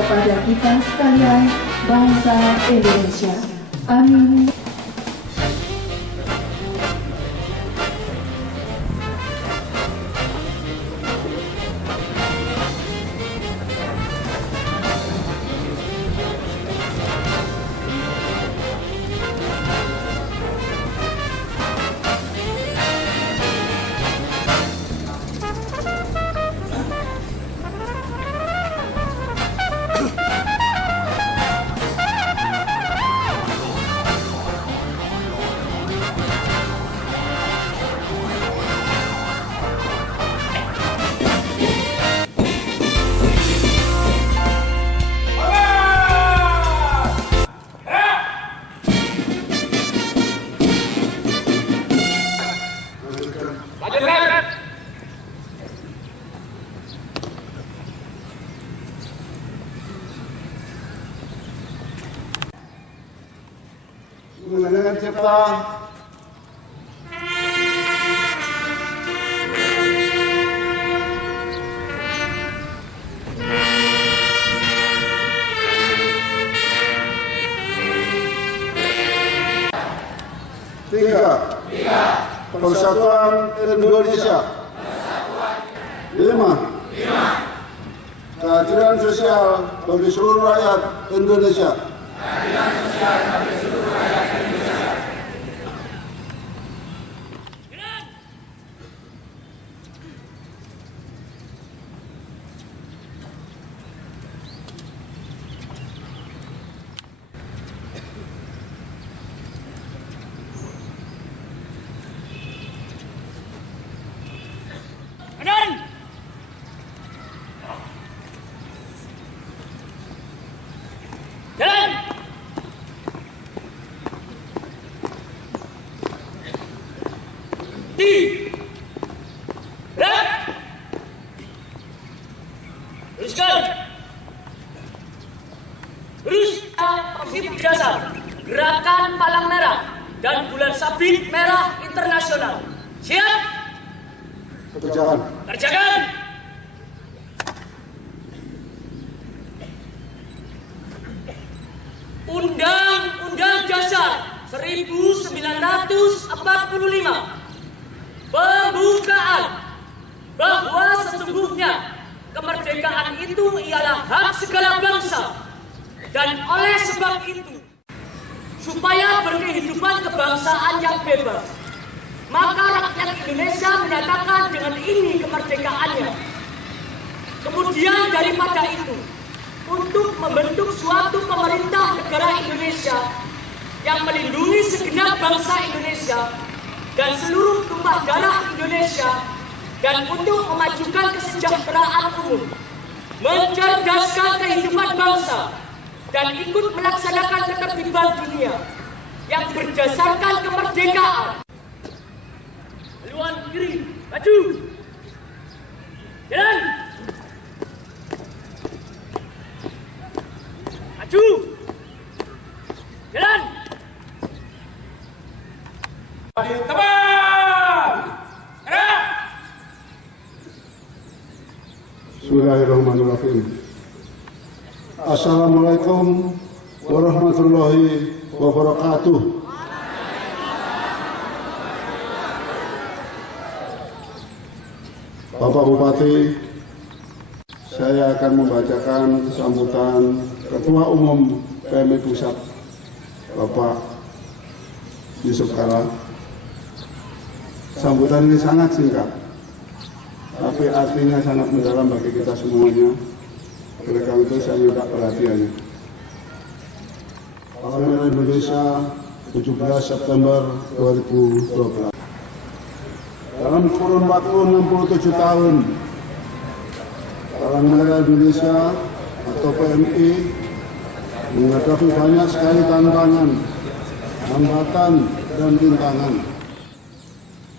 kepada kita sekalian, bangsa Indonesia. Amin. Dengan cipta tiga Persatuan Indonesia. 5 keadilan sosial bagi seluruh rakyat Indonesia. Terus Persib Dasar, Gerakan Palang Merah dan Bulan Sabit Merah Internasional. Siap? Kerjakan. Kerjakan. Undang-Undang Dasar 1945 pembukaan bahwa sesungguhnya kemerdekaan itu ialah hak segala bangsa, dan oleh sebab itu supaya berkehidupan kebangsaan yang bebas, maka rakyat Indonesia menyatakan dengan ini kemerdekaannya. Kemudian daripada itu, untuk membentuk suatu pemerintah negara Indonesia yang melindungi segenap bangsa Indonesia dan seluruh tumpah darah Indonesia, dan untuk memajukan kesejahteraan umum, mencerdaskan kehidupan bangsa, dan ikut melaksanakan ketertiban dunia yang berdasarkan kemerdekaan. Haluan kiri, maju. Jalan. Maju. Jalan. Bismillahirrahmanirrahim. Assalamualaikum warahmatullahi wabarakatuh. Bapak Bupati, saya akan membacakan sambutan Ketua Umum PMI Pusat, Bapak Yusuf Kala. Sambutan ini sangat singkat, tapi artinya sangat mendalam bagi kita semuanya. Oleh karena itu saya minta perhatiannya. Palang Merah Indonesia 17 September 2012. Dalam kurun waktu 67 tahun, Palang Merah Indonesia atau PMI menghadapi banyak sekali tantangan, hambatan, dan rintangan.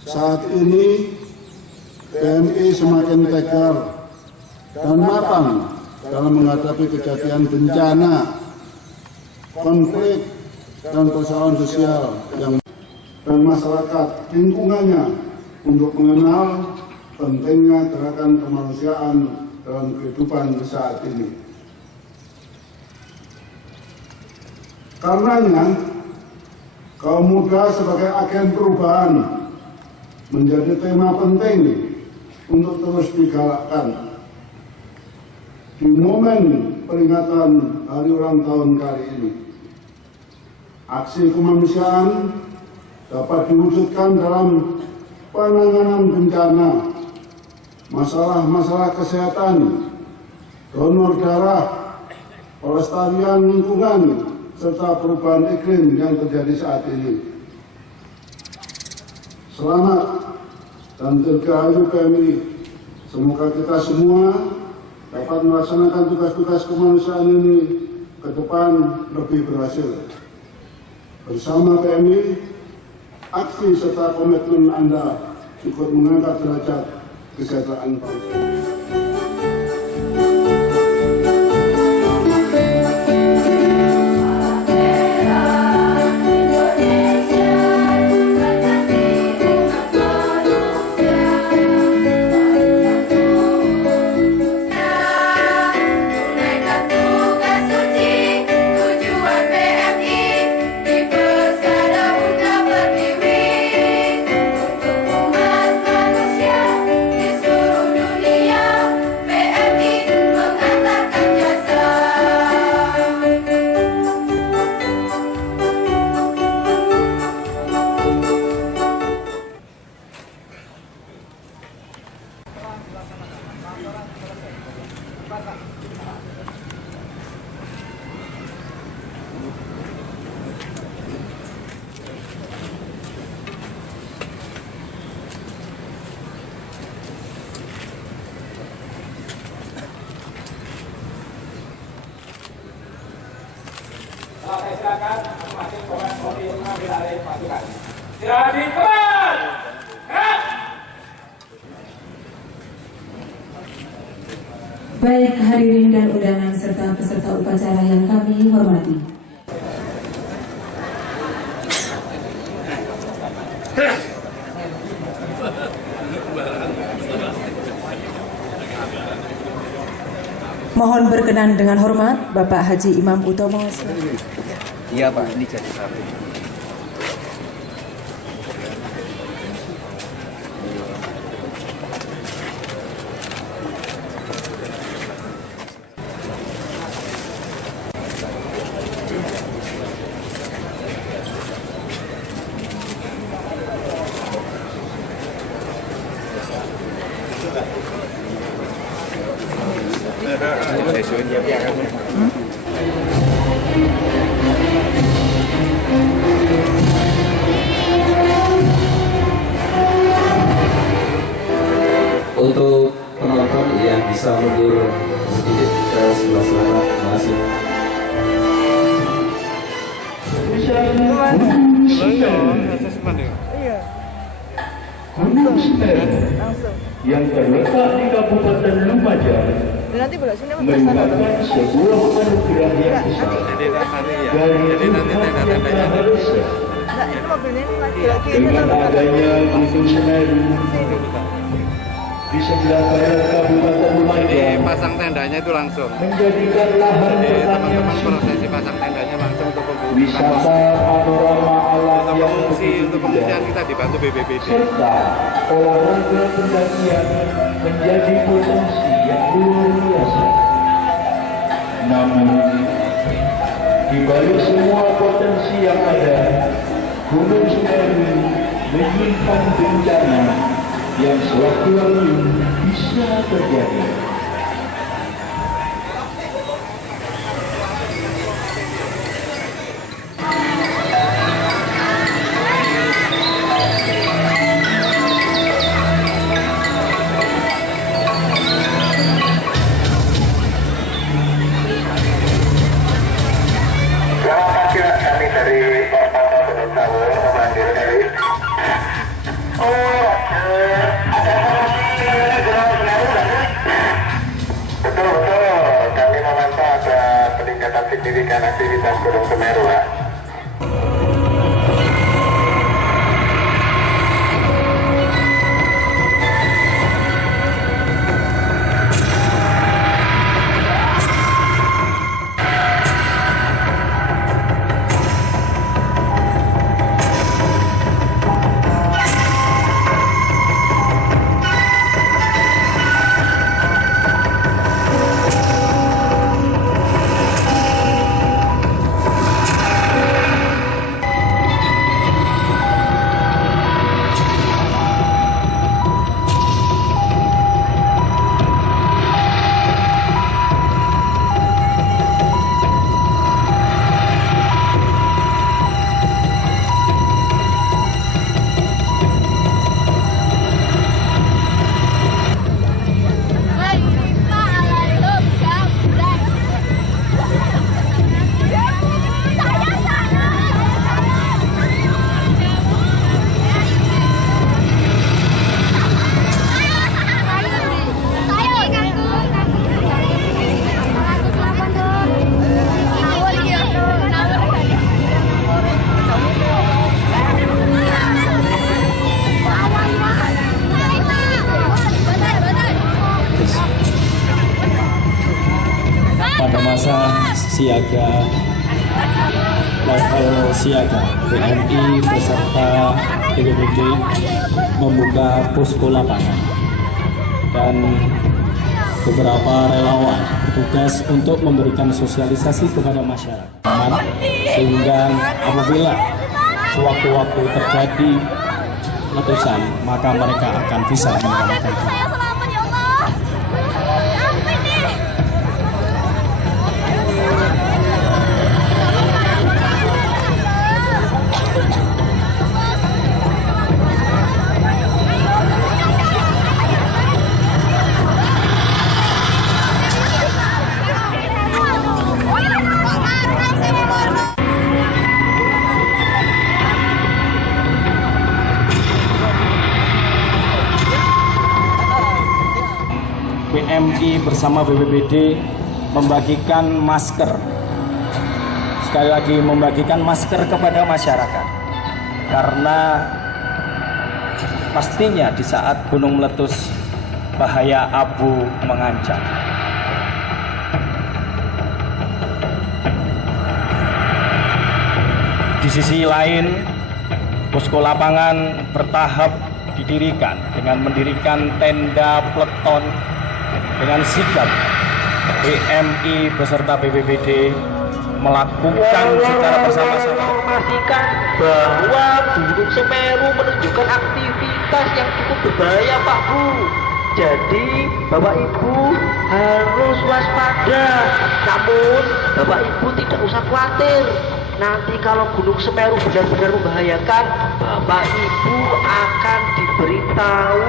Saat ini PMI semakin tegar dan matang dalam menghadapi kejadian bencana, konflik, dan persoalan sosial yang dan masyarakat lingkungannya untuk mengenal pentingnya gerakan kemanusiaan dalam kehidupan saat ini. Karenanya, kaum muda sebagai agen perubahan menjadi tema penting untuk terus digalakkan. Di momen peringatan hari ulang tahun kali ini, aksi kemanusiaan dapat diwujudkan dalam penanganan bencana, masalah-masalah kesehatan, donor darah, pelestarian lingkungan, serta perubahan iklim yang terjadi saat ini. Selamat dan dirgahayu PMI. Semoga kita semua dapat melaksanakan tugas-tugas kemanusiaan ini ke depan lebih berhasil. Bersama PMI, aksi serta komitmen Anda ikut mengangkat derajat kesejahteraan bangsa. Saya silakan masing-masing pemain kopi mengambil alih pasukan. Silakan dikeluar. Baik hadirin dan undangan serta peserta upacara yang kami hormati. Mohon berkenan dengan hormat Bapak Haji Imam Utomo. Iya Pak, ini jadi satu. Untuk penonton yang bisa mundur sedikit ke sebelah selatan, masih. Gunung Semeru yang terletak di Kabupaten Lumajang merupakan sebuah anugerah yang besar dari Tuhan Yang Maha Esa. Dengan adanya Gunung Semeru di sebelah barat Kabupaten Lumajang, Pasang tendanya itu langsung. menjadikan lahan pertanian Teman-teman prosesi pasang tendanya langsung untuk wisata panorama alam yang pengungsi, begitu untuk pengungsian indah, kita dibantu BPBD. serta olahraga pendakian menjadi potensi yang luar biasa. Namun, di balik semua potensi yang ada, Gunung Semeru menyimpan bencana yang sewaktu-waktu bisa terjadi. Kami dari Bapak Gunung Sawur memanggil dari Betul, kami memantau ada peningkatan signifikan aktivitas Gunung Semeru, Pak. masa siaga level siaga. WMI beserta BPBD membuka posko lapangan dan beberapa relawan bertugas untuk memberikan sosialisasi kepada masyarakat, sehingga apabila sewaktu-waktu terjadi letusan maka mereka akan bisa menyelamatkan diri. WMI bersama BPBD membagikan masker. Sekali lagi membagikan masker kepada masyarakat. Karena pastinya di saat gunung meletus bahaya abu mengancam. Di sisi lain, posko lapangan bertahap didirikan dengan mendirikan tenda peleton dengan sigap WMI beserta BPBD melakukan secara bersama-sama memastikan bahwa Gunung Semeru menunjukkan aktivitas yang cukup berbahaya, Pak Bu. Jadi Bapak Ibu harus waspada. Namun Bapak Ibu tidak usah khawatir. Nanti kalau Gunung Semeru benar-benar membahayakan, Bapak Ibu akan diberitahu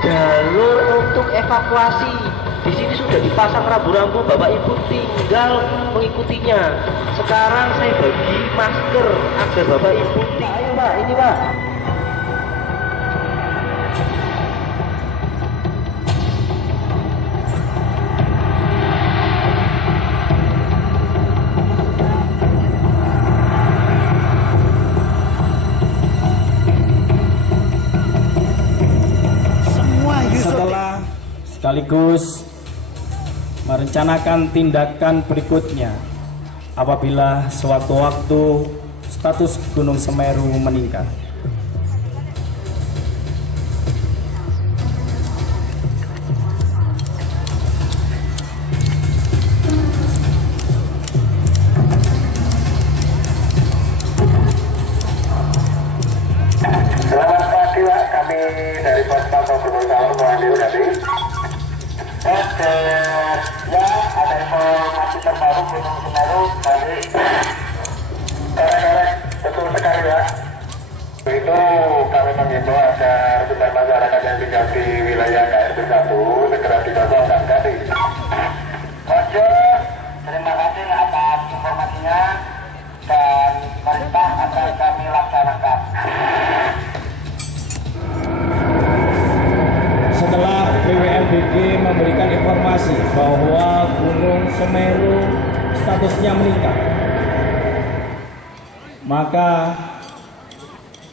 jalur untuk evakuasi. Di sini sudah dipasang rambu-rambu, Bapak Ibu tinggal mengikutinya. Sekarang saya bagi masker agar Bapak Ibu ayo Pak, ini Pak. Setelah sekaligus merencanakan tindakan berikutnya apabila sewaktu-waktu status Gunung Semeru meningkat. Selamat pagi Pak, kami dari Pos Pantau Gunung Sawur mewakili tadi. Ya, ada informasi terbaru Gunung Semeru tadi. Korek-korek, betul sekali ya. Itu kami menghimbau agar supaya masyarakat yang tinggal di wilayah KRP 1 segera dievakuasikan tadi. Oke, terima kasih atas informasinya dan perintah akan kami laksanakan. Setelah BPBD memberikan informasi bahwa Gunung Semeru statusnya meningkat, maka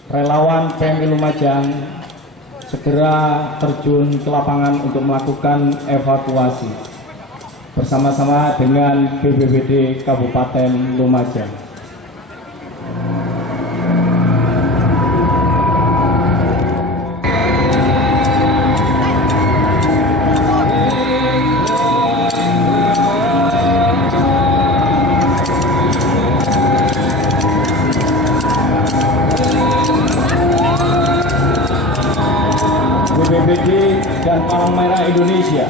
relawan PMI Lumajang segera terjun ke lapangan untuk melakukan evakuasi bersama-sama dengan BPBD Kabupaten Lumajang. BPBD dan Palang Merah Indonesia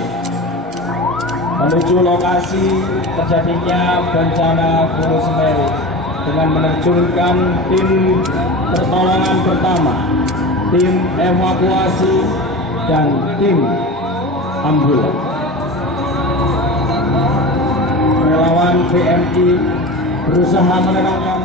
menuju lokasi terjadinya bencana Gunung Semeru dengan menerjunkan tim pertolongan pertama, tim evakuasi, dan tim ambulan. Relawan PMI berusaha menenangkan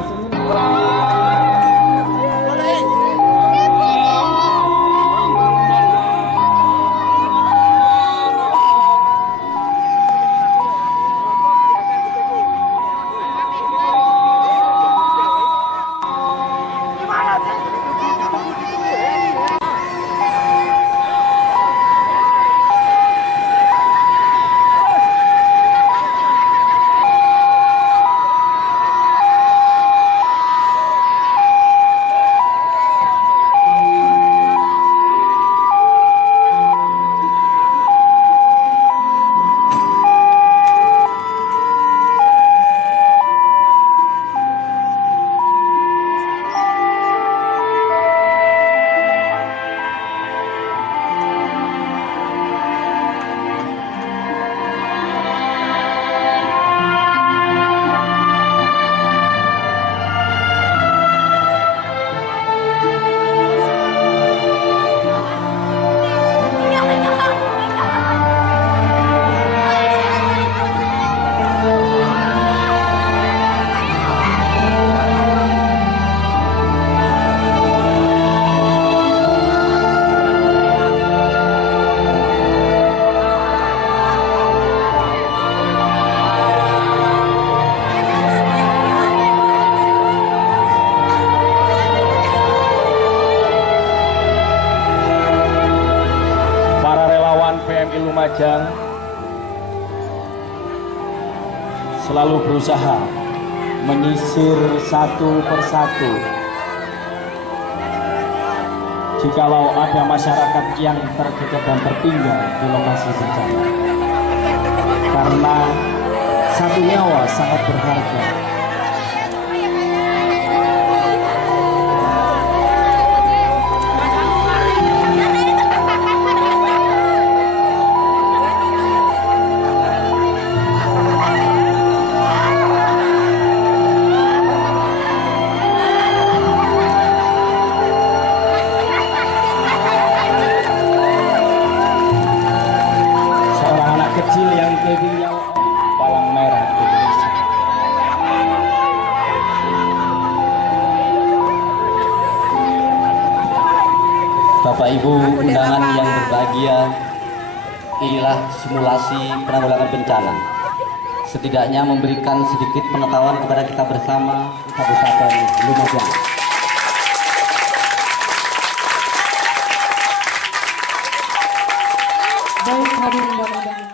PMI Lumajang selalu berusaha menyisir satu persatu jikalau ada masyarakat yang terjebak dan tertinggal di lokasi bencana, karena satu nyawa sangat berharga. Kecil yang ketinggalan palang merah Indonesia. Bapak Ibu undangan yang berbahagia, inilah simulasi penanggulangan bencana. Setidaknya memberikan sedikit pengetahuan kepada kita bersama Kabupaten Lumajang. Baik, hadirin dan undangan.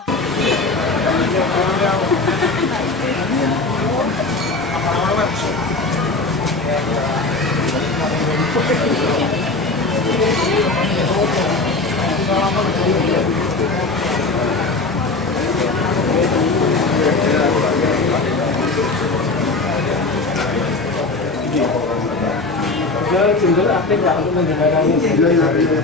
Jendela aktif nggak untuk mendengarkan ini? Iya, betul.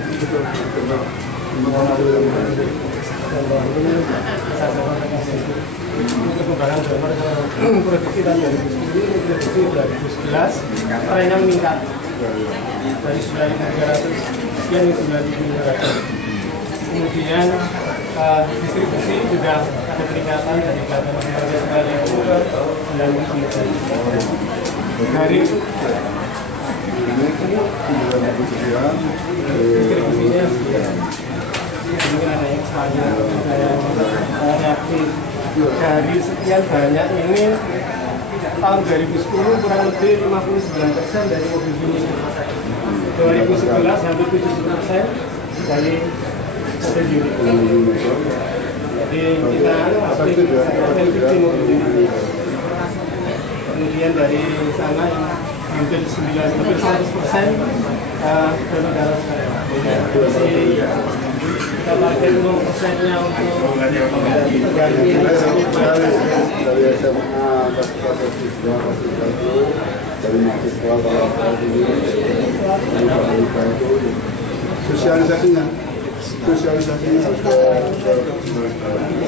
Perkembangan gambar produksi tahun 2010 prediksi 2011 trennya meningkat dari 9.300 sekian ke 9.300. Kemudian distribusi juga ada peningkatan dari 8.900 ke 9.000. Dari distribusinya mungkin ada yang sepanjang, ada yang reaktif. Dari sekian banyak ini tahun 2010 kurang lebih 59% dari mobil ini. 2011 hampir 70% dari mobil unit. Jadi kita aktif mobil unit. Kemudian dari sana yang hampir 100% donor darah. Kita target 0%-nya untuk dari SMA siswa dari mahasiswa itu sosialisasinya harus ke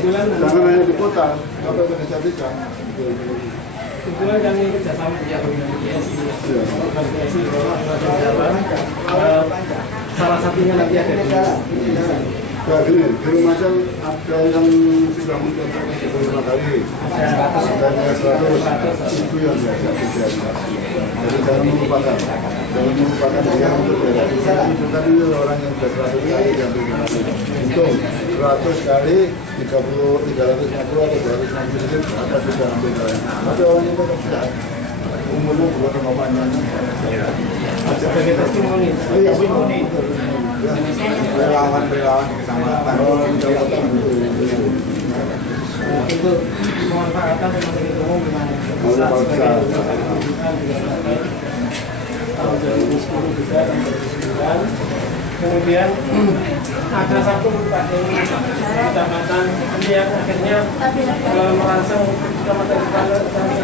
jangan hanya di kota sampai ke desa-desa. Kebetulan kami kerjasama dengan PSI salah satunya nanti ada di gini, di Lumajang ada yang sudah mencontohkan beberapa kali, ada 100 itu yang biasa terjadi. Jadi jangan melupakan dia untuk daerah kita. Itu tadi orang yang sudah 100 kali diambil untuk 100 kali 350 atau 260 ringgit apa sudah ambil kalian. Tapi orang yang tidak umurnya buat bapaknya. Sebagai testimoni. Iya, relawan di kecamatan. Untuk memanfaatkan rumah sakit umum dengan besar sebagai tahun 2010 juga tahun 2009. Kemudian ada satu kecamatan yang akhirnya merangsang kecamatan yang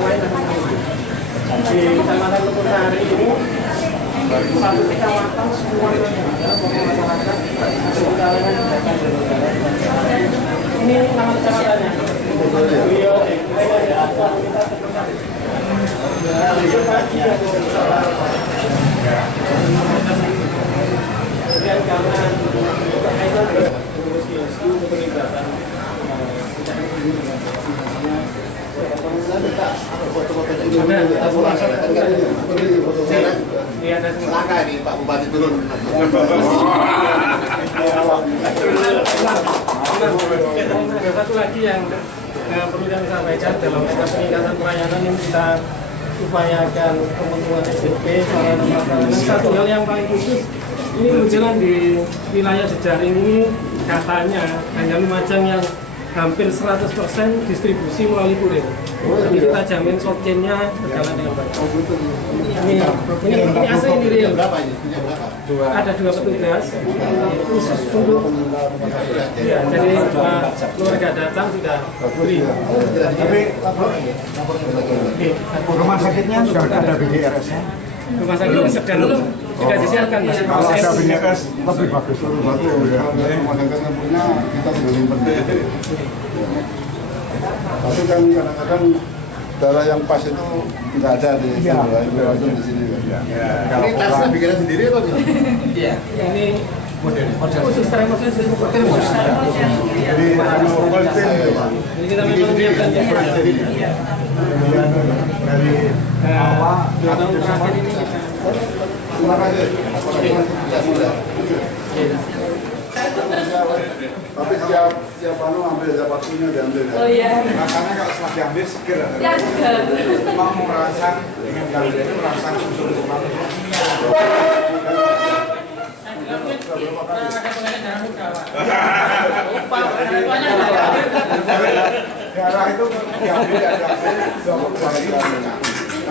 lain di kecamatan Lukunari ini. Satu kecamatan semuanya adalah masyarakat sekarang ini nama kecamatannya. Beliau ada apa kita kemudian karena berkaitan dengan peningkatan Langkah ini Pak Bupati turun. Ada satu lagi yang perlu kami sampaikan dalam peningkatan pelayanan ini kita upayakan teman-teman SMP satu hal yang paling khusus ini kebetulan di wilayah Jejaring ini katanya hanya Lumajang yang hampir 100% distribusi melalui kurir. Jadi kita jamin cold chain-nya berjalan dengan baik. Ini asli ini real. Berapa ini? Punya berapa? Ada 2 petugas khusus untuk ya, jadi keluarga datang sudah beli. Tapi rumah sakitnya sudah ada BDRS-nya? Rumah sakit sedang tidak disiapkan. Kalau ada BDRS lebih bagus. Bagus ya. Rumah sakit yang punya kita belum penting. Tapi kan kadang-kadang darah yang pas itu tidak ada di sini. Itu di sini. Ini tasnya bikinnya sendiri atau gimana? Iya. Ini khusus termosnya seperti ini. Jadi Jadi kita memang menyiapkan dari apa? 2 tahun terakhir ini. Terima kasih. Tapi siap ambil waktunya diambil. Oh iya. Makanya kalau setelah diambil seger. Ya seger. Mau merangsang dengan kali ini merangsang susun rumah. Darah itu diambil,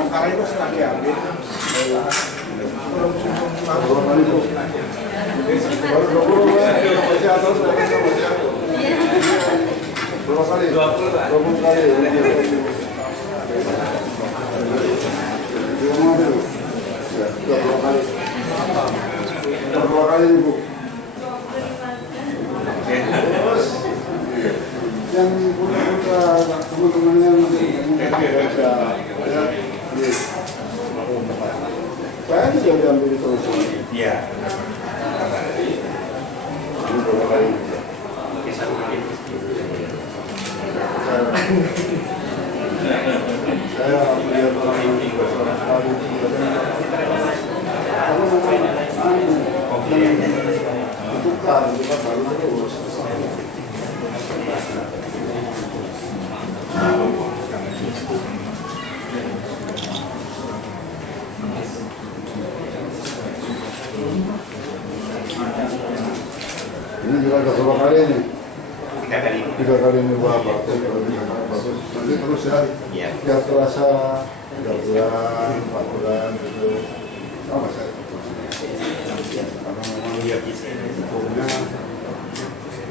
karena itu setelah diambil. Berapa kali? 20 kali. Berapa kali Ibu? Terus yang putra-putra teman-temannya baca ya. Saya juga diambil terus. Iya. Ini berapa kali? Saya melihat orang ini tukar baru terus. Ini juga ada berapa kali ini? 3 kali ini wah bagus. Nanti terus ya. Tiap terasa 3 bulan, 4 bulan gitu. Sama saya. Karena memang hukumnya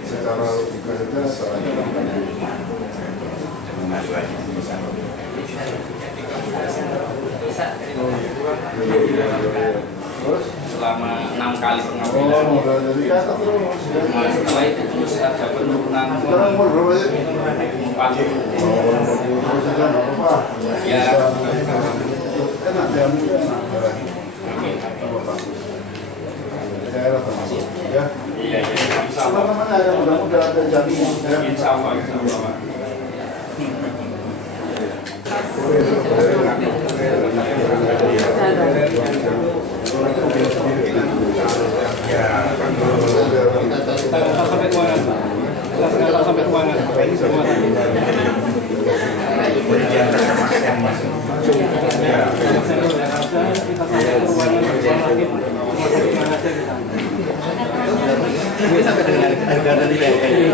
secara logika saja terus selama 6 kali pengambilan. Jadi kata terus. Setelah itu terus ada penurunan. Sekarang umur berapa sih? 40. Terus aja nggak apa-apa. Ya. Enak ya, enak. Saya termasuk ya. Iya. Teman-teman ada mudah-mudah ada jantung ya. Insya Allah. Sampai keuangan. Sampai keuangan.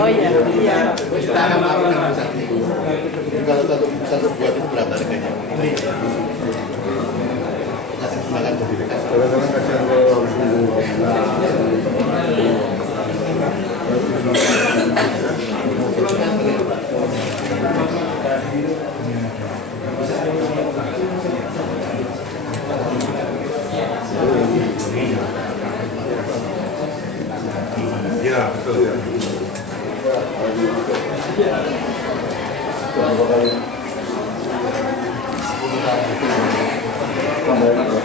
Oh iya. Kita akan melakukan kalau satu buat itu berapa harganya? Kadang-kadang kasihan kalau ya, betul ya. Berapa kali? 10 tahun.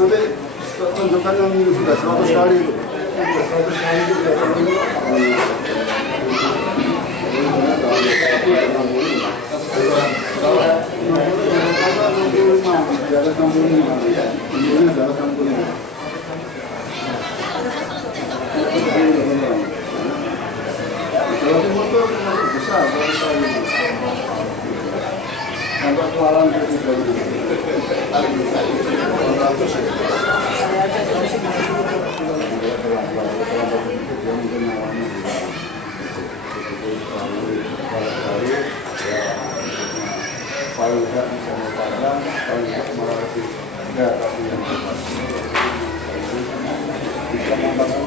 Nanti tunjukkan yang sudah 100 kali itu. 100 kali itu Jawa Timur itu masih besar dari saya ini. Sampai Kuala itu dari 400 ya. Dia mungkin awalnya paling tidak bisa memandang, paling tidak melalui tidak tapi yang bisa membangun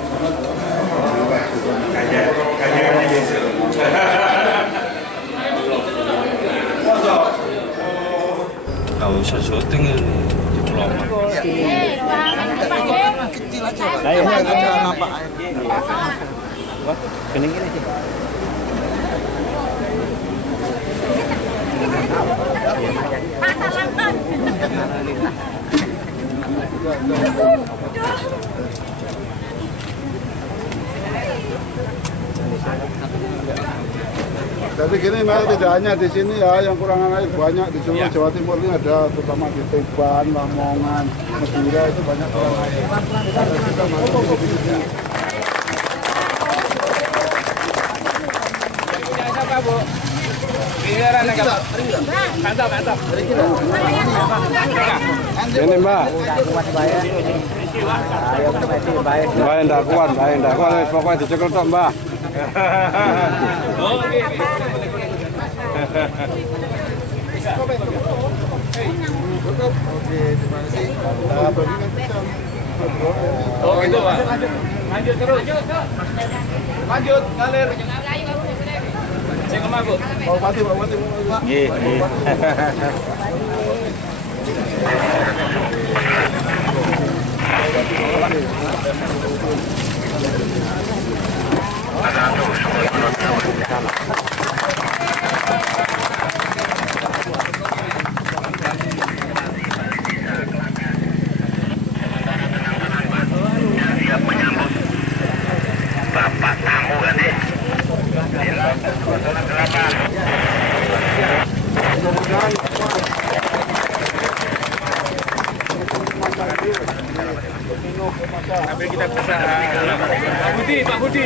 Kalau saya syuting di Pulau Kecil aja, Pak. Kening ini sih. Jadi gini memang tidak hanya di sini ya, yang kurangan air banyak di seluruh Jawa Timur ini ada, terutama di Tuban, Lamongan, Madura itu banyak kurang air. Kita masuk di sini. Siapa Bu? Giliran mantap. Ini Mbak. Mbak enggak kuat, pokoknya dicekel tok Mbak. Oh gitu Pak. Lanjut terus. Lanjut, ngalir. Saya kemana Bu? Pak Bupati. Nggih. Bapak tamu kan nih. Sampai kita bisa. Pak Budi.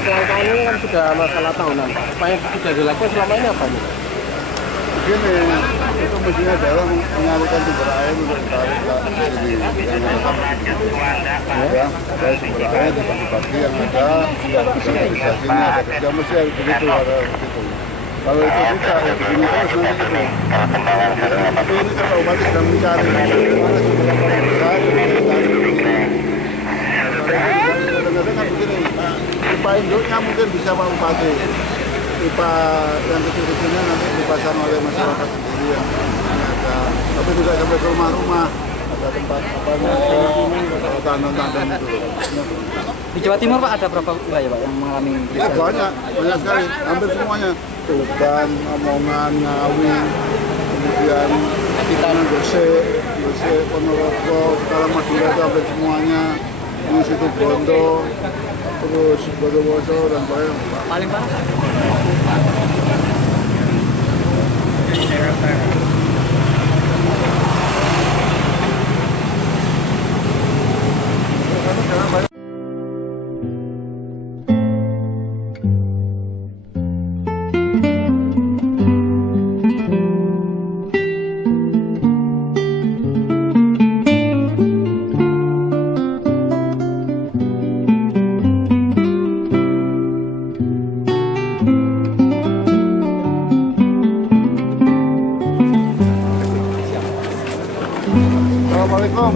Selama ini kan sudah masalah tahunan, Pak. Apa yang sudah dilakukan selama ini apa nih? Begini, itu mestinya adalah menyalurkan sumber air untuk ditarik ke sini. Ya, ada sumber air di bagi-bagi yang ada, kanalisasinya ada kerja, mesti harus begitu, ada begitu. Kalau itu bisa, ya begini terus nanti itu. Tapi ini kalau Bupati sedang mencari, mana sumber yang besar, kadang-kadang kan begini, pipa induknya mungkin bisa Pak Bupati. Pipa yang kecil-kecilnya nanti dipasang oleh masyarakat sendiri yang ada. Tapi juga sampai ke rumah-rumah, ada tempat tandon-tandon itu. Di Jawa Timur Pak ada berapa wilayah Pak yang mengalami? Ya, banyak sekali, hampir semuanya. Tuban, Lamongan, Ngawi, kemudian Kitanan, Gresik, Ponorogo, sekarang Madura itu hampir semuanya. Di situ Bondo, terus Bondowoso dan banyak. Paling parah? Assalamualaikum.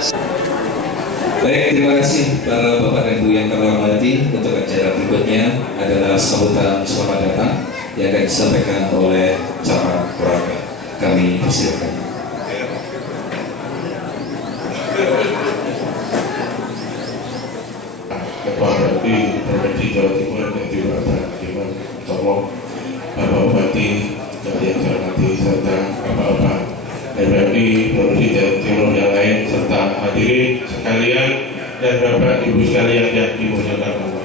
Baik, terima kasih para Bapak dan Ibu yang kami hormati. Untuk acara berikutnya adalah sambutan selamat datang yang akan disampaikan oleh Camat Puraka. Kami persilakan. Ketua Bupati Provinsi Jawa Timur dan juga Pak Timur Tomo, Bapak Bupati yang saya hormati serta Bapak-Bapak MPRI Provinsi Jawa Timur yang lain serta hadirin sekalian dan Bapak Ibu sekalian yang dimuliakan Allah.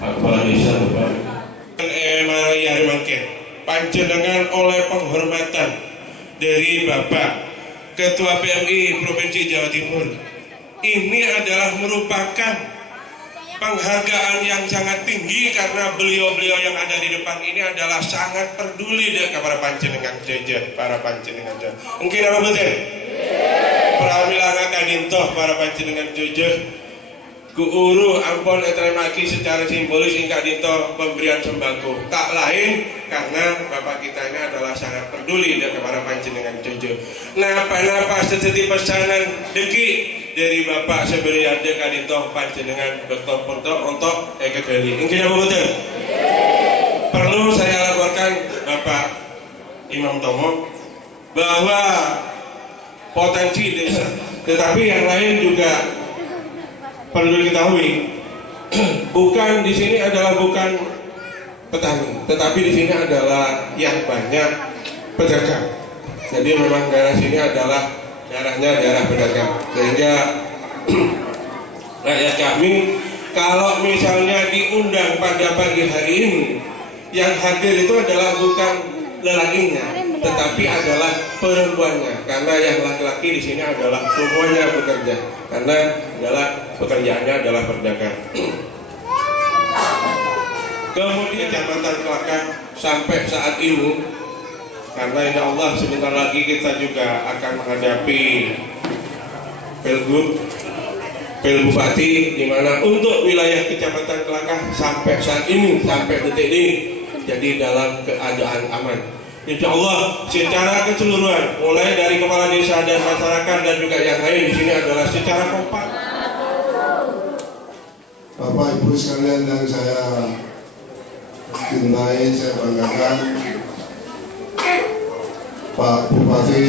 Pak Kepala Desa Bapak Maria Mangken, panjenengan oleh penghormatan dari Bapak Ketua PMI Provinsi Jawa Timur. Ini adalah merupakan penghargaan yang sangat tinggi karena beliau-beliau yang ada di depan ini adalah sangat peduli dengan para panjenengan jeje, para panjenengan jeje. Mungkin apa betul? Pramila ngakadintoh para panjenengan jeje. Kuuru ampun etremaki secara simbolis ingkang dinto pemberian sembako. Tak lain karena Bapak kita ini adalah sangat peduli dengan para panjenengan jeje. Napa-napa setiap pesanan deki dari Bapak Sebeliyade kadinto panjenengan Dr. Ponto untuk kegali. Mungkin apa betul? Perlu saya laporkan Bapak Imam Tomo bahwa potensi desa, tetapi yang lain juga perlu diketahui. Bukan di sini adalah bukan petani, tetapi di sini adalah yang banyak pedagang. Jadi memang daerah sini adalah daerahnya daerah pedagang, sehingga rakyat kami kalau misalnya diundang pada pagi hari ini, yang hadir itu adalah bukan lelakinya, tetapi adalah perempuannya, karena yang laki-laki di sini adalah semuanya bekerja, karena adalah pekerjaannya adalah berdagang. Kemudian Kecamatan Kelakah sampai saat ini, karena insya Allah sebentar lagi kita juga akan menghadapi Pilgub Bupati, di mana untuk wilayah Kecamatan Kelakah sampai saat ini, sampai detik ini, jadi dalam keadaan aman. Insya Allah secara keseluruhan, mulai dari kepala desa dan masyarakat dan juga yang lain di sini adalah secara kompak. Bapak Ibu sekalian yang saya cintai, saya banggakan, Pak Bupati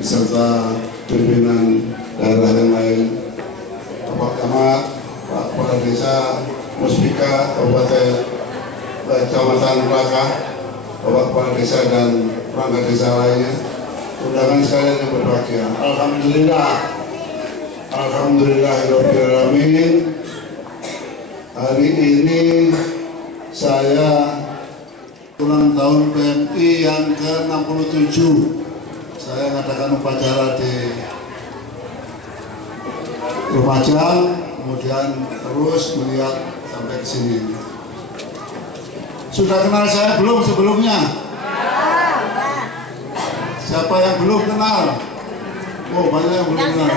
beserta pimpinan daerah yang lain, Bapak Camat, Pak Kepala Desa, Muspika, Kabupaten Kecamatan Kelakah, Bapak Kepala Desa dan perangkat desa lainnya, undangan sekalian yang berbahagia. Alhamdulillahirobbilalamin. Hari ini saya ulang tahun PMI yang ke-67. Saya mengadakan upacara di Lumajang, kemudian terus melihat sampai ke sini. Sudah kenal saya belum sebelumnya? Siapa yang belum kenal? Oh, banyak yang belum kenal.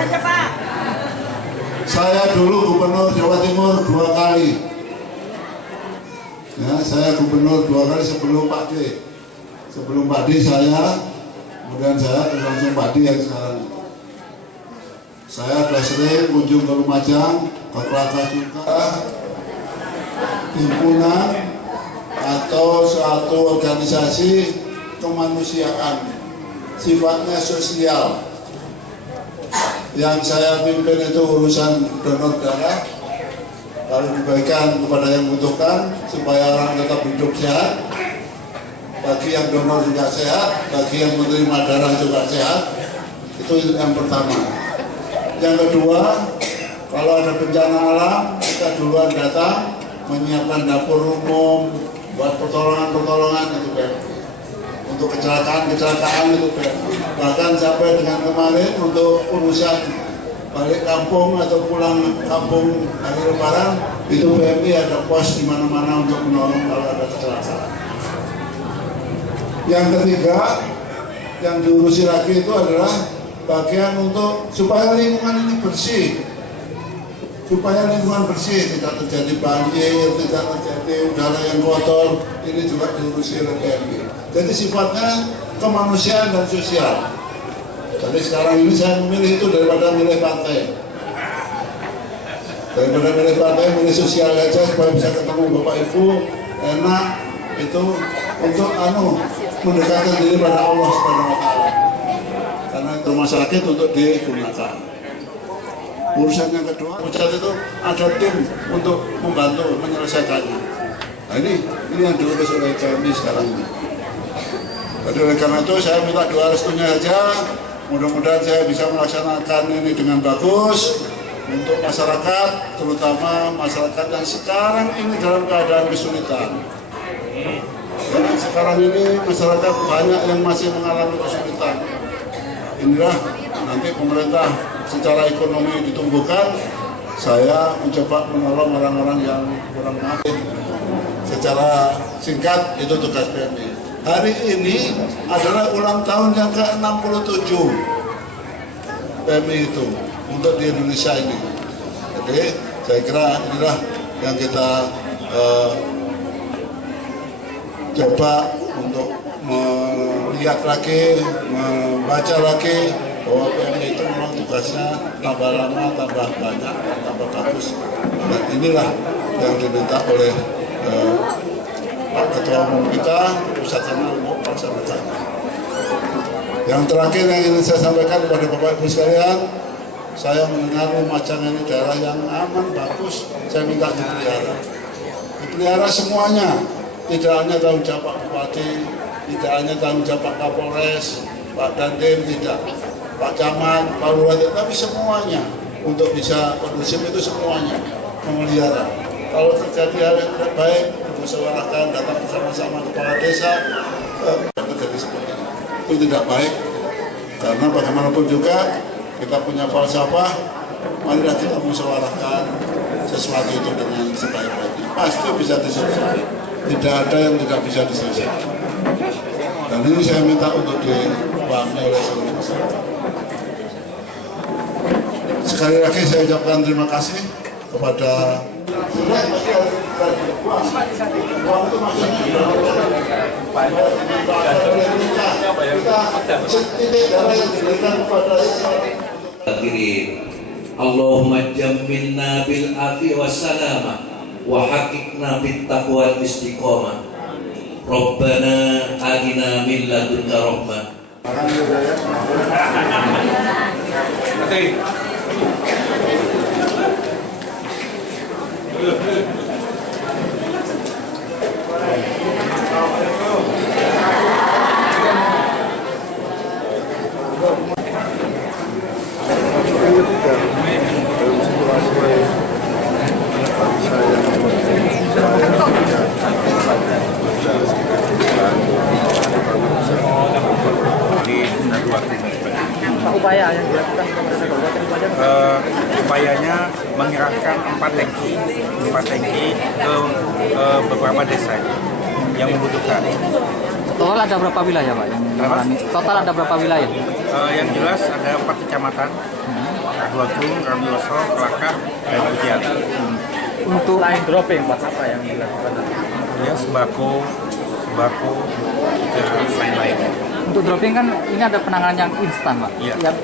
Saya dulu Gubernur Jawa Timur 2 kali. Ya, saya Gubernur 2 kali sebelum Pak D. Sebelum Pak D saya, kemudian saya langsung Pak D yang sekarang. Saya sudah sering kunjung ke Lumajang, ke Kelakah juga. Himpunan atau suatu organisasi kemanusiaan, sifatnya sosial. Yang saya pimpin itu urusan donor darah, lalu dibagikan kepada yang membutuhkan supaya orang tetap hidup sehat. Bagi yang donor juga sehat, bagi yang menerima darah juga sehat. Itu yang pertama. Yang kedua, kalau ada bencana alam, kita duluan datang menyiapkan dapur umum, buat pertolongan itu PMI. Untuk kecelakaan itu PMI. Bahkan sampai dengan kemarin untuk urusan balik kampung atau pulang kampung hari Lebaran, itu PMI ada pos di mana-mana untuk menolong kalau ada kecelakaan. Yang ketiga, yang diurusi lagi itu adalah bagian untuk supaya lingkungan ini bersih. Supaya lingkungan bersih, tidak terjadi banjir, tidak terjadi udara yang kotor, ini juga diurusi oleh PMI. Jadi sifatnya kemanusiaan dan sosial. Jadi sekarang ini saya memilih itu daripada milih partai. Daripada milih partai, milih sosial aja supaya bisa ketemu Bapak Ibu, enak itu untuk mendekatkan diri pada Allah Subhanahu wa Ta'ala. Karena itu masyarakat untuk digunakan. Urusan yang kedua, Pucat itu ada tim untuk membantu menyelesaikannya. Nah ini yang diurus oleh kami sekarang ini. Jadi oleh karena itu saya minta doa restunya saja. Mudah-mudahan saya bisa melaksanakan ini dengan bagus untuk masyarakat, terutama masyarakat yang sekarang ini dalam keadaan kesulitan. Karena sekarang ini masyarakat banyak yang masih mengalami kesulitan. Inilah nanti pemerintah secara ekonomi ditumbuhkan, saya mencoba menolong orang-orang yang kurang mampu. Secara singkat itu tugas PMI. Hari ini adalah ulang tahun yang ke-67 PMI itu untuk di Indonesia ini. Jadi saya kira inilah yang kita coba untuk melihat lagi, membaca lagi bahwa PMI itu memang tugasnya tambah lama, tambah banyak, tambah bagus. Dan inilah yang diminta oleh Pak Ketua Umum kita, pusat sana untuk melaksanakan. Yang terakhir yang ingin saya sampaikan kepada Bapak Ibu sekalian, saya mendengar Lumajang ini daerah yang aman, bagus, saya minta dipelihara. Dipelihara semuanya, tidak hanya tanggung jawab Pak Bupati, tidak hanya tanggung jawab Pak Kapolres, Pak Dandim, tidak, Pak Camat, Pak Lurah, tapi semuanya untuk bisa kondusif itu semuanya memelihara. Kalau terjadi hal yang tidak baik, dimusyawarahkan, datang bersama-sama kepala desa, terjadi seperti itu. Itu tidak baik, karena bagaimanapun juga kita punya falsafah, marilah kita musyawarahkan sesuatu itu dengan sebaik-baiknya. Pasti bisa diselesaikan. Tidak ada yang tidak bisa diselesaikan. Dan ini saya minta untuk dipahami oleh seluruh masyarakat. Sekali lagi saya ucapkan terima kasih kepada Allahumma jammilna bil afi wassalamah wa haqiqna bit taqwa wal istiqamah. Rabbana atina min ladunka rahmah. Upaya yang dilakukan pemerintah Kabupaten Lumajang? Upayanya mengerahkan 4 tangki ke beberapa desa yang membutuhkan. Total ada berapa wilayah Pak yang mengalami? Total ada berapa wilayah? Yang jelas ada 4 kecamatan, Raduagung, Raduoso, Kelakah, dan Pujian. Untuk lain dropping Pak, apa yang dilakukan? Ya sembako, dan lain-lain. Untuk dropping kan ini ada penanganan yang instan Pak. Iya. Yang